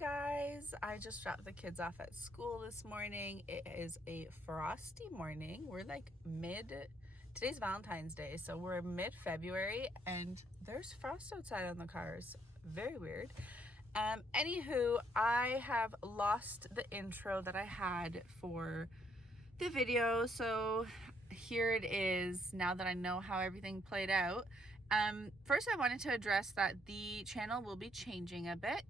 Guys, I just dropped the kids off at school this morning. It is a frosty morning. We're like today's Valentine's Day, so we're mid-February and there's frost outside on the cars. Very weird. Anywho, I have lost the intro that I had for the video, so here it is now that I know how everything played out. First I wanted to address that the channel will be changing a bit.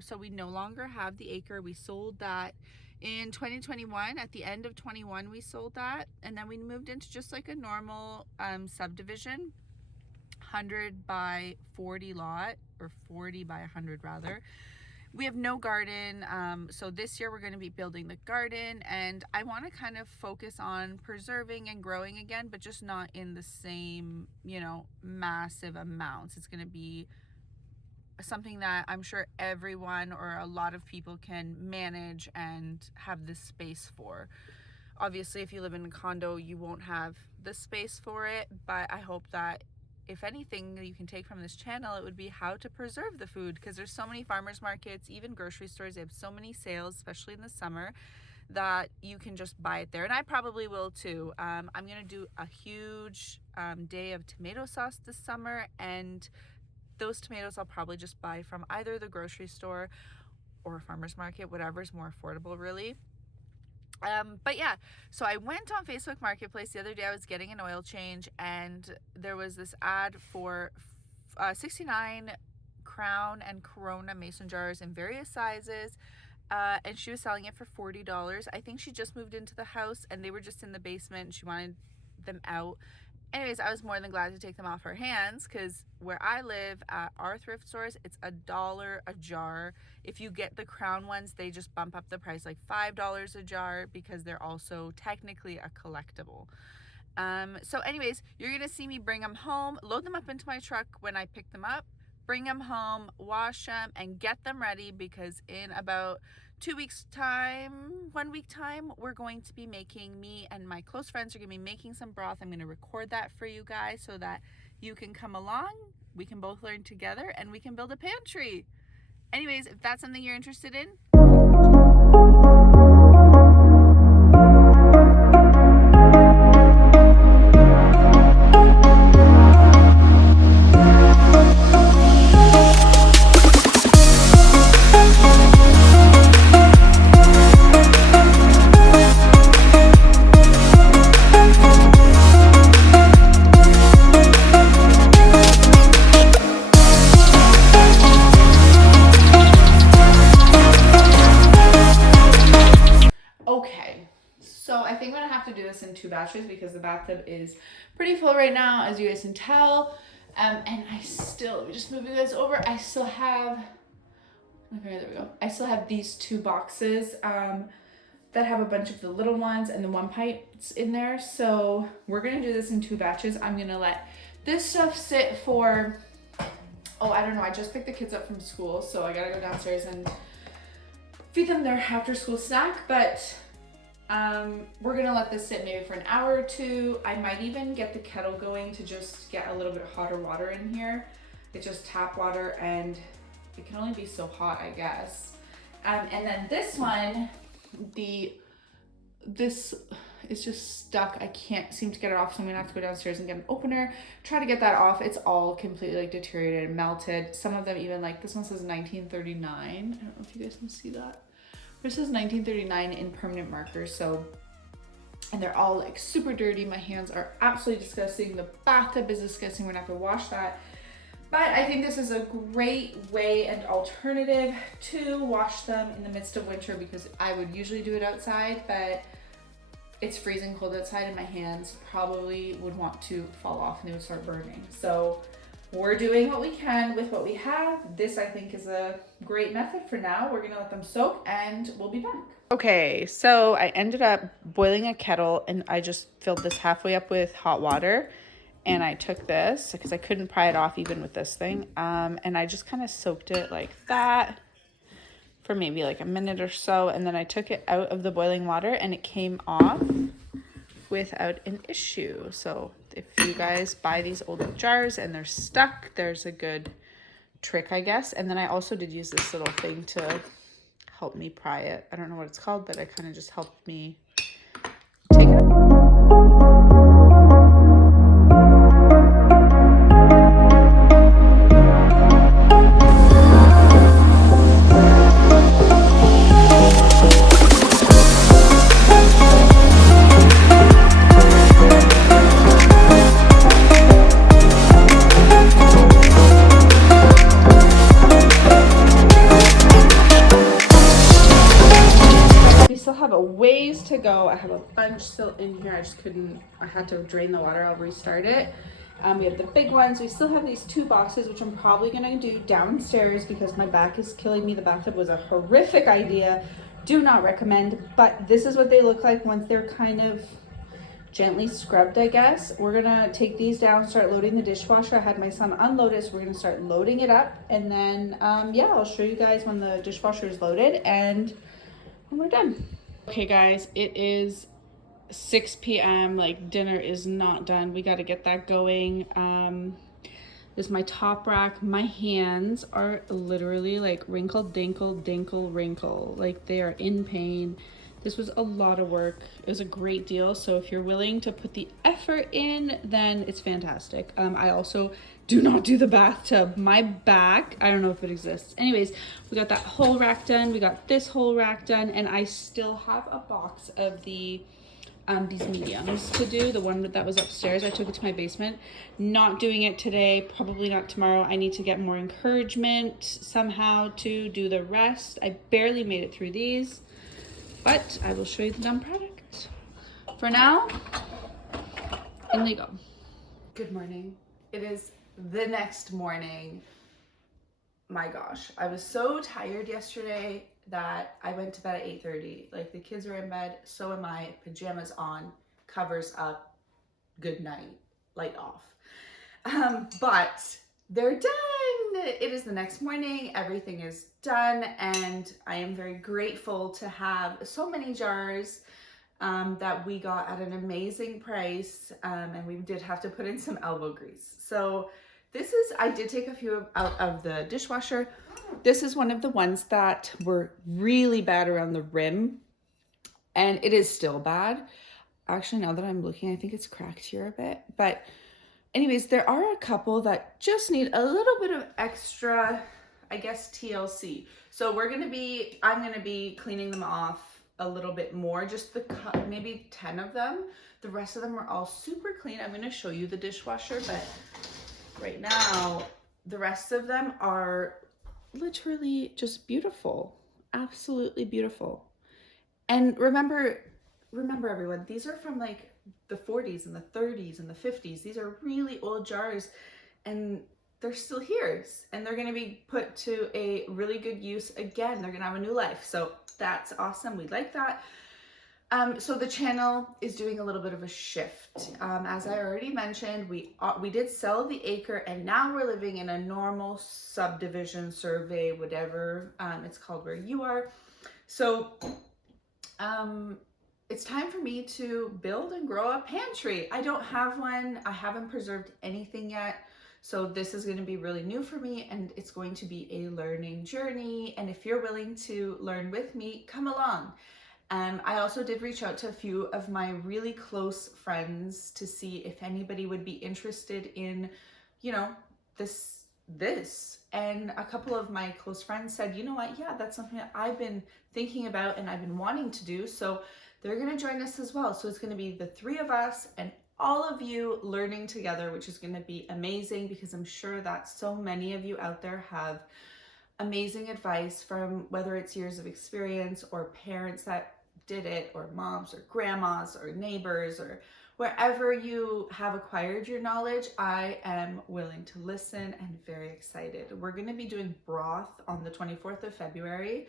So we no longer have the acre. We sold that in 2021. At the end of 21 we sold that, and then we moved into just like a normal subdivision, 100 by 40 lot, or 40 by 100 rather. We have no garden, so this year we're going to be building the garden, and I want to kind of focus on preserving and growing again, but just not in the same, massive amounts. It's going to be something that I'm sure everyone or a lot of people can manage and have the space for. Obviously, if you live in a condo, you won't have the space for it, but I hope that if anything you can take from this channel, it would be how to preserve the food, because there's so many farmers markets, even grocery stores. They have so many sales, especially in the summer, that you can just buy it there, and I probably will too. I'm gonna do a huge day of tomato sauce this summer, and those tomatoes I'll probably just buy from either the grocery store or a farmer's market, whatever's more affordable really. But yeah, so I went on Facebook Marketplace the other day. I was getting an oil change, and there was this ad for 69 Crown and Corona mason jars in various sizes, and she was selling it for $40. I think she just moved into the house and they were just in the basement and she wanted them out. Anyways, I was more than glad to take them off her hands, because where I live at our thrift stores, it's $1 a jar. If you get the Crown ones, they just bump up the price like $5 a jar, because they're also technically a collectible. So anyways, you're gonna see me bring them home, load them up into my truck when I pick them up, bring them home, wash them, and get them ready, because in about 2 weeks time, 1 week time, we're going to be making, me and my close friends are gonna be making some broth. I'm gonna record that for you guys so that you can come along, we can both learn together, and we can build a pantry. Anyways, if that's something you're interested in, do this in 2 batches because the bathtub is pretty full right now, as you guys can tell. And let me just move you guys over. I still have, okay, there we go. I still have these 2 boxes that have a bunch of the little ones and the 1 pipes in there. So we're gonna do this in 2 batches. I'm gonna let this stuff sit for, I don't know, I just picked the kids up from school, so I gotta go downstairs and feed them their after school snack, but we're gonna let this sit maybe for an hour or 2. I might even get the kettle going to just get a little bit hotter water in here. It's just tap water and it can only be so hot, I guess. And then this one, this is just stuck. I can't seem to get it off, so I'm gonna have to go downstairs and get an opener, try to get that off. It's all completely like deteriorated and melted. Some of them even, like this one says 1939. I don't know if you guys can see that. This is 1939 in permanent markers, so, and they're all like super dirty. My hands are absolutely disgusting. The bathtub is disgusting. We're gonna have to wash that. But I think this is a great way and alternative to wash them in the midst of winter, because I would usually do it outside, but it's freezing cold outside and my hands probably would want to fall off and they would start burning. So we're doing what we can with what we have. This, I think, is a great method for now. We're gonna let them soak and we'll be back. Okay, so I ended up boiling a kettle and I just filled this halfway up with hot water. And I took this, because I couldn't pry it off even with this thing. And I just kind of soaked it like that for maybe like a minute or so. And then I took it out of the boiling water and it came off without an issue. So if you guys buy these old jars and they're stuck, there's a good trick, I guess. And then I also did use this little thing to help me pry it. I don't know what it's called, but it kind of just helped me take it out. Have a ways to go. I have a bunch still in here. I had to drain the water. I'll restart it. We have the big ones. We still have these 2 boxes, which I'm probably going to do downstairs because my back is killing me. The bathtub was a horrific idea. Do not recommend, but this is what they look like once they're kind of gently scrubbed, I guess. We're gonna take these down, start loading the dishwasher. I had my son unload it, so we're gonna start loading it up, and then yeah, I'll show you guys when the dishwasher is loaded and when we're done. Okay guys, it is 6 p.m. Like, dinner is not done. We got to get that going. This is my top rack. My hands are literally like wrinkle, dinkle, dinkle, wrinkle. Like, they are in pain. This was a lot of work. It was a great deal. So if you're willing to put the effort in, then it's fantastic. I also do not do the bathtub. My back, I don't know if it exists. Anyways, we got that whole rack done. We got this whole rack done. And I still have a box of these mediums to do. The one that was upstairs, I took it to my basement. Not doing it today, probably not tomorrow. I need to get more encouragement somehow to do the rest. I barely made it through these, but I will show you the done product. For now, in they go. Good morning. It is the next morning. My gosh, I was so tired yesterday that I went to bed at 8:30. Like, the kids are in bed, so am I, pajamas on, covers up, good night, light off. But they're done. It is the next morning, everything is done, and I am very grateful to have so many jars that we got at an amazing price, and we did have to put in some elbow grease. So this is, I did take a few out of the dishwasher. This is one of the ones that were really bad around the rim, and it is still bad. Actually, now that I'm looking, I think it's cracked here a bit. But anyways, there are a couple that just need a little bit of extra, I guess, TLC. So I'm gonna be cleaning them off a little bit more, just maybe 10 of them. The rest of them are all super clean. I'm gonna show you the dishwasher, but right now, the rest of them are literally just beautiful, absolutely beautiful. And remember everyone, these are from like the 40s and the 30s and the 50s. These are really old jars, and they're still here, and they're going to be put to a really good use again. They're going to have a new life, so that's awesome. We like that. So the channel is doing a little bit of a shift. As I already mentioned, we did sell the acre, and now we're living in a normal subdivision survey, whatever it's called where you are. So it's time for me to build and grow a pantry. I don't have one. I haven't preserved anything yet. So this is going to be really new for me, and it's going to be a learning journey. And if you're willing to learn with me, come along. I also did reach out to a few of my really close friends to see if anybody would be interested in, you know, this. And a couple of my close friends said, you know what, yeah, that's something that I've been thinking about and I've been wanting to do. So they're going to join us as well. So it's going to be the 3 of us and all of you learning together, which is going to be amazing, because I'm sure that so many of you out there have amazing advice from, whether it's years of experience or parents that did it, or moms or grandmas or neighbors, or wherever you have acquired your knowledge. I am willing to listen and very excited. We're going to be doing broth on the 24th of February,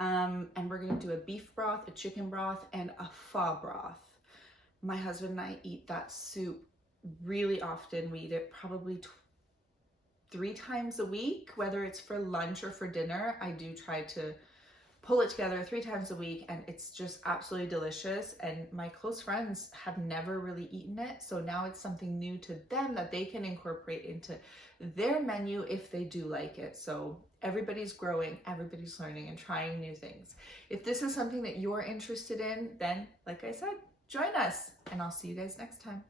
and we're going to do a beef broth, a chicken broth, and a pho broth. My husband and I eat that soup really often. We eat it probably 3 times a week, whether it's for lunch or for dinner. I do try to pull it together 3 times a week, and it's just absolutely delicious. And my close friends have never really eaten it, so now it's something new to them that they can incorporate into their menu if they do like it. So everybody's growing, everybody's learning and trying new things. If this is something that you're interested in, then like I said, join us, and I'll see you guys next time.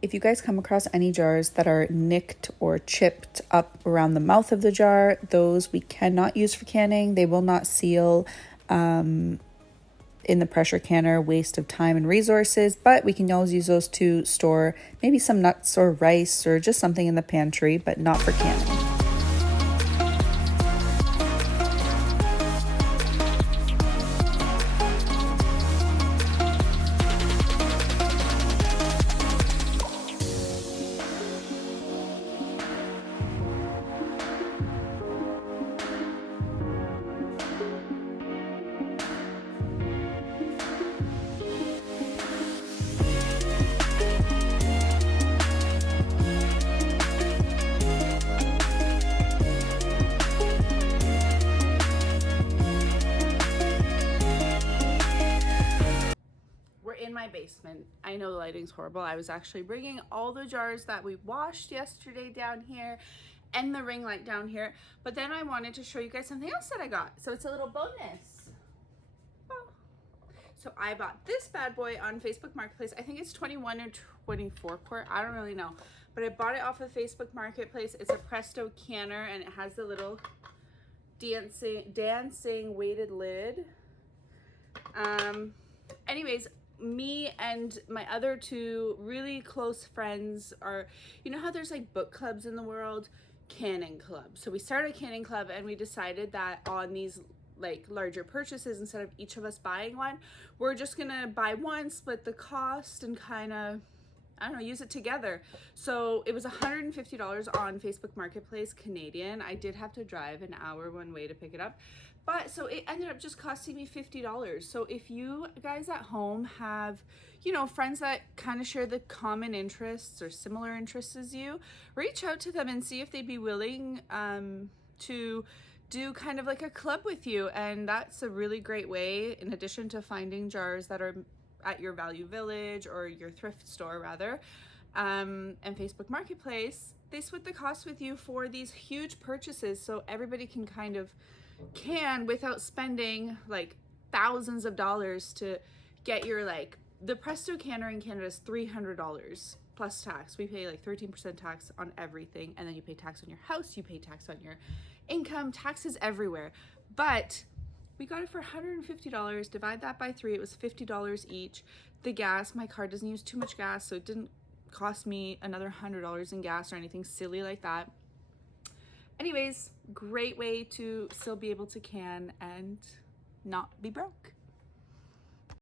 If you guys come across any jars that are nicked or chipped up around the mouth of the jar, those we cannot use for canning. They will not seal in the pressure canner, waste of time and resources, but we can always use those to store maybe some nuts or rice or just something in the pantry, but not for canning. In my basement. I know the lighting's horrible. I was actually bringing all the jars that we washed yesterday down here and the ring light down here, but then I wanted to show you guys something else that I got. So it's a little bonus. Oh. So I bought this bad boy on Facebook Marketplace. I think it's 21 or 24 quart. I don't really know, but I bought it off of Facebook Marketplace. It's a Presto canner, and it has the little dancing weighted lid. Anyways, me and my other 2 really close friends are, you know how there's like book clubs in the world? Canning club. So we started a canning club, and we decided that on these like larger purchases, instead of each of us buying one, we're just gonna buy one, split the cost, and kind of, I don't know, use it together. So it was $150 on Facebook Marketplace Canadian. I did have to drive an hour one way to pick it up, but so it ended up just costing me $50. So if you guys at home have, you know, friends that kind of share the common interests or similar interests as you, reach out to them and see if they'd be willing to do kind of like a club with you. And that's a really great way, in addition to finding jars that are at your Value Village or your thrift store rather, and Facebook Marketplace, they split the cost with you for these huge purchases, so everybody can kind of can without spending like thousands of dollars to get your, like, the Presto canner in Canada is $300 plus tax. We pay like 13% tax on everything, and then you pay tax on your house, you pay tax on your income, taxes everywhere. But we got it for $150. Divide that by 3, it was $50 each. The gas, my car doesn't use too much gas, so it didn't cost me another $100 in gas or anything silly like that. Anyways, great way to still be able to can and not be broke.